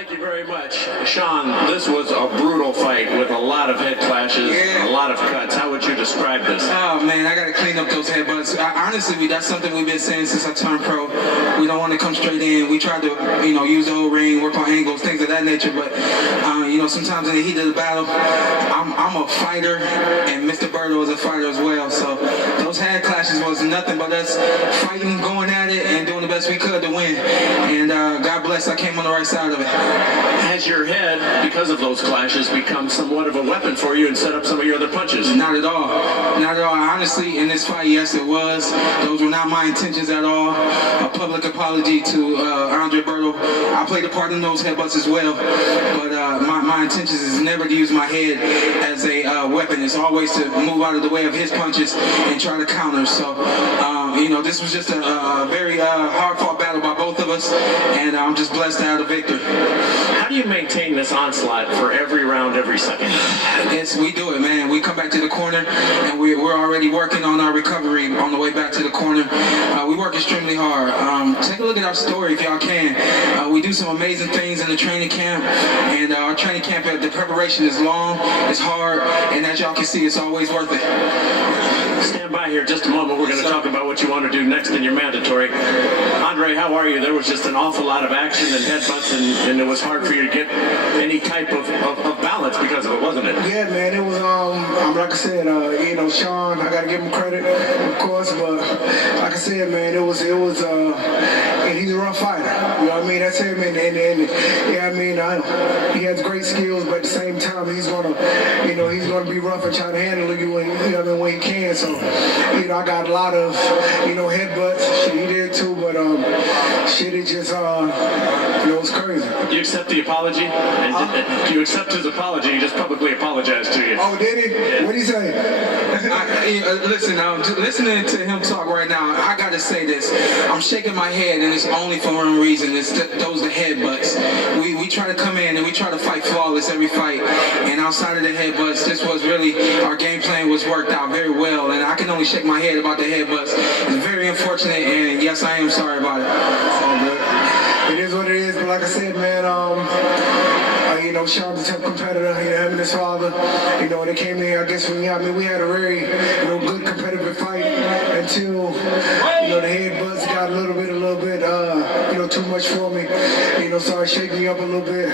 thank you very much. Shawn, this was a brutal fight with a lot of head clashes, a lot of cuts. How would you describe this? Oh man, I gotta clean up those headbutts. Honestly, that's something we've been saying since I turned pro. We don't want to come straight in. We try to, use the whole ring, work on angles, things of that nature. But sometimes in the heat of the battle, I'm a fighter, and Mr. Berto is a fighter as well. So those head clashes was nothing but us fighting, going at it, and doing the best we could to win. And God bless, I came on the right side of it. Has your head, because of those clashes, become somewhat of a weapon for you and set up some of your other punches? Not at all. Not at all. Honestly, in this fight, yes, it was. Those were not my intentions at all. A public apology to Andre Berto. I played a part in those headbutts as well. But my intentions is never to use my head as a weapon. It's always to move out of the way of his punches and try to counter. So, this was just a very hard-fought battle by both of us, and I'm just blessed to have the victor. How do you maintain this onslaught for every round, every second? Yes, we do it, man. We come back to the corner, and we're already working on our recovery on the way back to the corner. We work extremely hard. Take a look at our story if y'all can. We do some amazing things in the training camp, and our training camp, the preparation is long, it's hard, and as y'all can see, it's always worth it. Stand by here just a moment. We're going to talk about what you want to do next in your mandatory. Andre, how are you? There was just an awful lot of action and headbutts, and it was hard for you to get any type of balance because of it, wasn't it? Yeah, man, it was, like I said, Shawn, I got to give him credit, of course, but like I said, man, it was, and he's a rough fighter, you know what I mean? That's him, and he has great skills, but at the same time, he's gonna be rough and try to handle you when he can. So, I got a lot of, headbutts. Shit, he did too, but shit, it just, it was crazy. Do you accept the apology? And do you accept his apology? He just publicly apologized to you. Oh, did he? Yeah. What'd he say? Listen, listening to him talk right now, I gotta say this. I'm shaking my head, and it's only for one reason. It's those the headbutts. We try to come in and we try to fight flawless every fight, and outside of the headbutts, this was really, our game plan was worked out very well, and I can only shake my head about the headbutts. It's very unfortunate, and yes, I am sorry about it. It is what it is, but like I said, man, Shawn's a tough competitor, him and his father, they came in, I guess, we had a very, good competitive fight until, the headbutts got a little bit, too much for me, started shaking me up a little bit,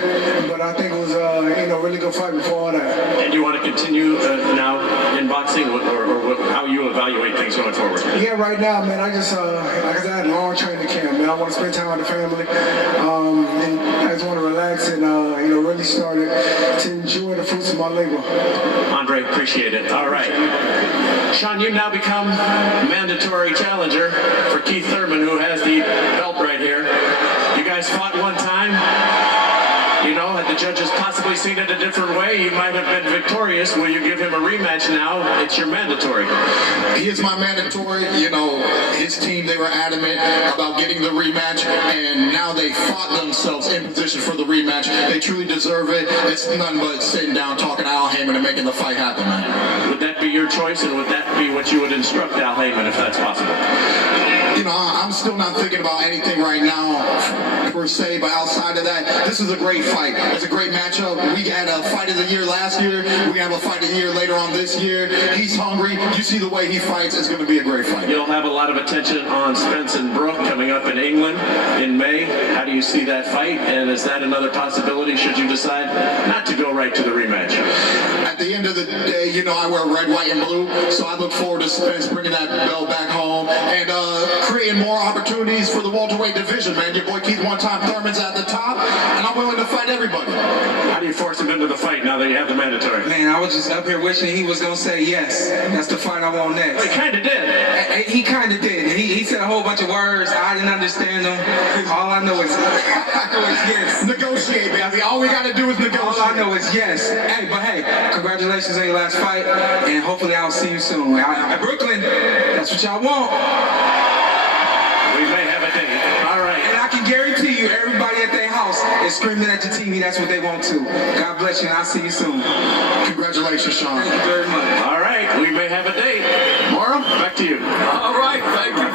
but I think it was, really good fight before all that. And you want to continue now in boxing, or how you evaluate things going forward? Yeah, right now, man, I just, like I said, I had a long training camp, man. I want to spend time with the family, and I just want to relax and, really started to enjoy the fruits of my labor. Andre, appreciate it. All right. Shawn, you now become mandatory challenger for Keith Thurman, who has the belt right here. You guys fought one time. Had the judges possibly seen it a different way, he might have been victorious. Will you give him a rematch now? It's your mandatory. He is my mandatory. His team, they were adamant about getting the rematch, and now they fought themselves in position for the rematch. They truly deserve it. It's nothing but sitting down, talking to Al Heyman, and making the fight happen, man. Would that be your choice, and would that be what you would instruct Al Heyman if that's possible? I'm still not thinking about anything right now, per se, but outside of that, this is a great fight. It's a great matchup. We had a fight of the year last year. We have a fight of the year later on this year. He's hungry. You see the way he fights. It's going to be a great fight. You'll have a lot of attention on Spence and Brooke coming up in England in May. How do you see that fight? And is that another possibility should you decide not to go right to the rematch? At the end of the day, I wear red, white, and blue. So I look forward to Spence bringing that belt back home and creating more opportunities for the welterweight division, man. Your boy Keith, one-time Thurman's at the top, and I'm willing to fight everybody. How do you force him into the fight now that you have the mandatory? Man, I was just up here wishing he was gonna say yes. That's the fight I want next. Well, he kind of did. He kind of did. He said a whole bunch of words. I didn't understand them. All I know is yes. Negotiate, baby. All we got to do is negotiate. All I know is yes. Hey, congratulations on your last fight, and hopefully I'll see you soon. Brooklyn, that's what y'all want. We may have a date. All right. And I can guarantee you, everybody at their house is screaming at the TV. That's what they want to. God bless you, and I'll see you soon. Congratulations, Shawn. Thank you very much. All right. We may have a date. Maura, back to you. All right. Thank you.